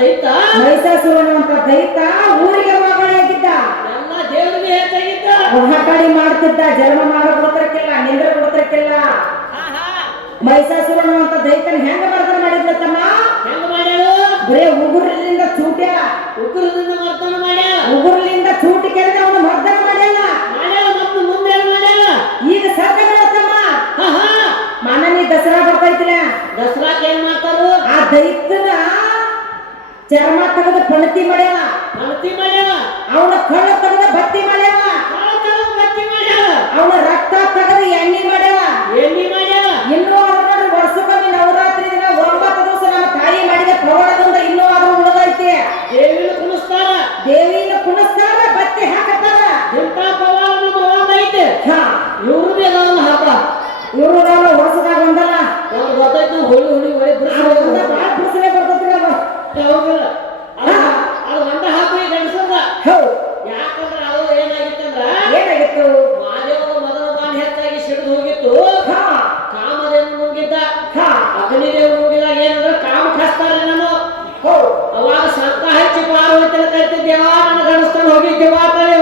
ದೈತ? ಮೈಸಾಸುರನಂತ ದೈತ ಊರಿಗೆ ಮಗಳಾಗಿದ್ದ ಎಲ್ಲ ದೇವರಿಗೆ ಹೆಚ್ಚಾಗಿದ್ದ. ಒಹಕಡಿ ಮಾಡ್ತಿದ್ದ ಜನ್ಮ ಮಾಡೋ ಕೊಡ್ತಿರ್ಕಿಲ್ಲ ನಿಂದ್ರ ಕೊಡ್ತಿರ್ಕಿಲ್ಲ ಮೈಸಾಸುರನು ಅಂತ ದೈತನ ಹೆಂಗ ಮರ್ದನ ಮಾಡಿದ್ಲ ತಮ್ಮ ಹೆಂಗ ಮಾಡ್ಯಾಳು? ಬರೇ ಉಗುರದಿಂದ ಚೂಟ್ಯ. ಉಗ್ರದಿಂದ ಚರ್ಮ ತೆಗೆದ ಪಣತಿ ಮಾಡ್ಯಾವ ಗಣತಿ ಮಾಡ್ಯಾವ ಅವನ ಕಳ್ಳ ತೆಗೆದ ಭಕ್ತಿ ಮಾಡ್ಯಾವ ಅವನ ರಕ್ತ ತೆಗೆದ ಎಣ್ಣೆ ಮಾಡ್ಯಾವ ಎಣ್ಣೆ ಮಾಡ್ಯಾವ ಇನ್ನೂ ಆದ್ರೂ ನೋಡಿ ವರ್ಷಕ್ಕೊಮ್ಮೆ ನವರಾತ್ರಿ ದಿನ ಒಂಬತ್ತು ದಿವಸ ನಮ್ಮ ತಾಯಿ ಮಾಡಿದ ಪ್ರಮಾಣದಿಂದ ಇನ್ನೂ ಆದ್ರೂ ಉಳಿದೈತಿ. ದೇವಿನ ಕುಣಿಸ್ತಾರ ದೇವಿನ ಕುಣಿಸ್ತಾರ ಬತ್ತಿ ಹಾಕತ್ತಾರ? ಎಂತ ನಮ್ಮ ಐತೆ ಇವ್ರದ್ದು ಇವ್ರದೇ ಹಾಕ ಇವ್ರು ವರ್ಷದಾಗ ಒಂದಲ್ಲ? ಒಂದು ಗೊತ್ತೈತು ಹೋಳಿ ಹೋಳಿ ಹೋಳಿ ಬಿಡಿಸ್ಬೇಕು. ಅದು ಹೌದಿಲ್ಲ ಹಾಕಿ ಗಂಡಸದ ಹೌದು ಯಾಕಂದ್ರ ಅದು ಏನಾಗಿತ್ತಂದ್ರ ಏನಾಗಿತ್ತು? ಮಾದೇವ ಮೊದಲ ಬಾಣ ಹೆಚ್ಚಾಗಿ ಸಿಡಿದು ಹೋಗಿತ್ತು. ಕಾಮದೇವ ನುಂಗಿದ್ದ. ಹಾ. ಅಗ್ನಿದೇವ ನುಂಗಿದಾಗ ಏನಂದ್ರ ಕಾಮ ಕಸ್ತಾರೆ ನಾನು ಹೌದು ಅವಾಗ ಸಂತ ಹಚ್ಚಿ ಪಾರ್ವತಿನ ಕರಿತಿದ್ದೇವ ನನ್ನ ಗಂಡಸ್ತಾನ ಹೋಗಿದ್ದೇವ ಅಂತಾರೆ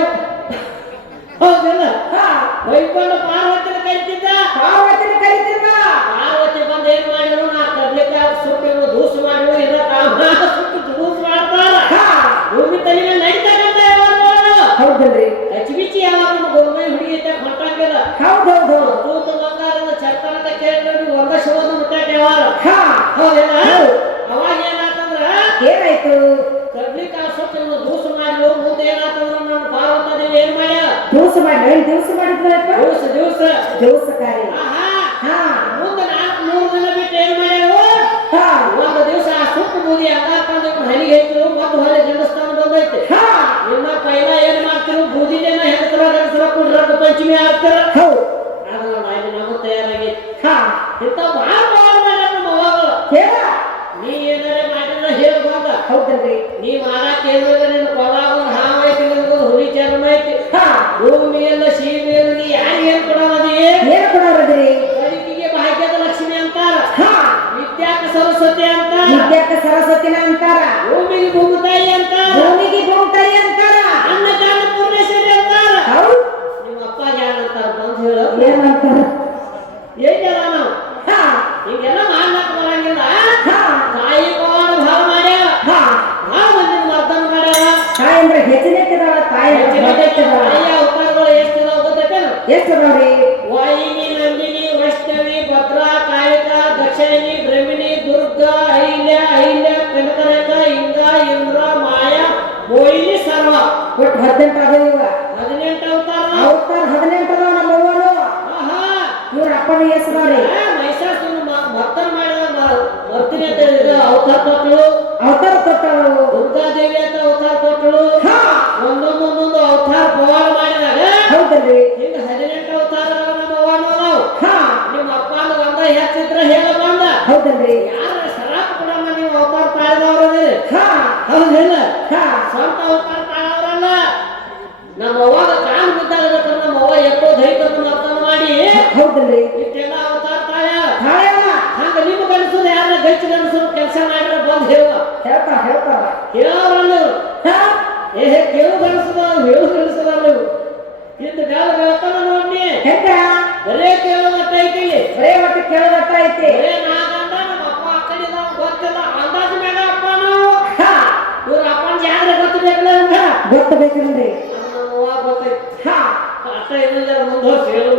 ಹೌದಿಲ್ಲ ಹಾ. ಬೈಕೊಂಡು ಪಾರ್ವತಿನ ಕರಿತಿದ್ದ. ಪಾರ್ವತಿನ ಕರಿತಿದ್ದ. ಪಾರ್ವತಿ ಬಂದ ಏನ್ ಅವಾಗ ಏನಾತಂದ್ರ ಏನಾಯ್ತು? ಕಡ್ಲಿಕ್ಕ ಸುಟ್ಟು ದೂಸು ಮಾಡಿದ್ರು ಮುಂದೆ ಏನಾತಂದ್ರ ನಮ್ಮ ಪಾರ್ವತ ದೇವಿ ಏನ್ ಮಾಡ್ಯಾರ ದಿವಸ ಮಾಡಿ ದಿವಸ ಮಾಡಿದ್ರಪ್ಪ? ದಿವಸ ದಿವಸ ದಿವಸ ಕಾರ್ಯ ಮುಂದೆ ನಾಲ್ಕು ಮೂರು ದಿನ ಬಿಟ್ಟು ಏನ್ ಮಾಡ್ಯಾರು ಹಾ. ಒಂದು ದಿವಸ ಆ ಸುಟ್ಟು ಬೂದಿ ಅಂಗಾರ್ಕೊಂಡು ಹನಿಗೆ ಐತಿರು ಮತ್ತು ಹೊಳೆ ಗಂಡಸ್ತಾನ ಬಂದೈತಿ. ಹಾ. ಇನ್ನ ಪೈಲ ಏನ್ ಮಾಡ್ತಿರು? ಬೂದಿನೇನ ಹೆಂಗಸರ ಗಂಡಸರ ಕುಂಡ್ರಕ್ಕ ಪಂಚಮಿ ಆಗ್ತಾರ ಹೌದು ಆದ್ರೆ ಅಲ್ಲಿ ನಮಗ್ ತಯಾರಾಗಿ ಹಾ ಇಂಥ ಭಾಳ ಭಾಳ ಮಾಡ್ಯಾರ ನಮ್ಮ ಅವ್ವಾಗಳು. ಹೇಳ ನೀ ಏನಾರೇ ಮಾಡಿದ್ರೆ ಹೇಳಿ ಬಂದ ಹೌದಲ್ರಿ ನೀ ಮಾರಾಕ ಏನಾರ ನಿನ್ನ ಕೊಳಾಗ ಒಂದು ಹಾವು ಐತಿ ನಿನಗೊಂದು ಹುಲಿ ಚರ್ಮ ಐತಿ ಹಾ ಭೂಮಿ ಎಲ್ಲ ಸೀಮೆ ಎಲ್ಲ ನೀ ಯಾರಿಗೆ ಏನ್ ಕೊಡೋದಿ ಏನ್ ಕೊಡೋರದ್ರಿ ಬದುಕಿಗೆ ಭಾಗ್ಯದ ಲಕ್ಷ್ಮಿ ಅಂತಾರ ಹಾ ವಿದ್ಯಾಕ ಸರಸ್ವತಿ ಅಂತಾರ ವಿದ್ಯಾಕ ಸರಸ್ವತಿನ ಅಂತಾರ ಭೂಮಿಗೆ ಭೂಮತಾಯಿ ಅಂತಾರ ಭೂಮಿಗೆ ಭೂಮತಾಯಿ ಅಂತಾರ ಅನ್ನದಾನ ಪೂರ್ಣೇಶ್ವರಿ ಅಂತಾರ ನಿಮ್ಮ ಅಪ್ಪ ಯಾರಂತಾರ ಬಂದು ಹೇಳು. ಏನಂತಾರ ಏನಿಲ್ಲ ಸರ್ವ ಒಟ್ಟು ಹದಿನೆಂಟು ಅದಾವ ಇವ. ಹದಿನೆಂಟು ಅವತಾರ ಅವತಾರ ಹದಿನೆಂಟು ಅದಾವ ನಮ್ಮ ಅವ್ವನು. ಇವ್ರ ಅಪ್ಪನ ಹೆಸರವ್ರಿ ಹೇಳ್ತಾರ ಹೇಳ್ತಾರ. ಹೇ ಹಾ? ಏ ಕೇಳು ಕಳಿಸದ ಹೇಳು ಕಳಿಸದ ನೀವು ಇಂದ ಕಾಲ ಹೇಳ್ತಾನ ನೋಡಿ ಹೆಂಗ ಬರೇ ಕೇಳೋ ಮಟ್ಟ ಐತಿ ಇಲ್ಲಿ. ಬರೇ ಕೇಳೋ ಮಟ್ಟ ಐತಿ. ಬರೇ ನಾ ಗಂಡ ನಮ್ಮ ಅಪ್ಪ ಅಕ್ಕಡಿ ಗೊತ್ತಿಲ್ಲ. ಅಂದಾಜು ಮ್ಯಾಗ ಅಪ್ಪ ನಾವು. ಹಾ. ಇವ್ರ ಅಪ್ಪನ ಯಾರ ಗೊತ್ತಬೇಕಲ್ಲ ಇವ್ಗ. ಗೊತ್ತ ಬೇಕಲ್ರಿ ನಮ್ಮ ಅವ್ವ ಗೊತ್ತೈತಿ. ಹಾ. ಅಷ್ಟ ಇಲ್ಲ ಮುಂದುವರ್ಸಿ ಹೇಳು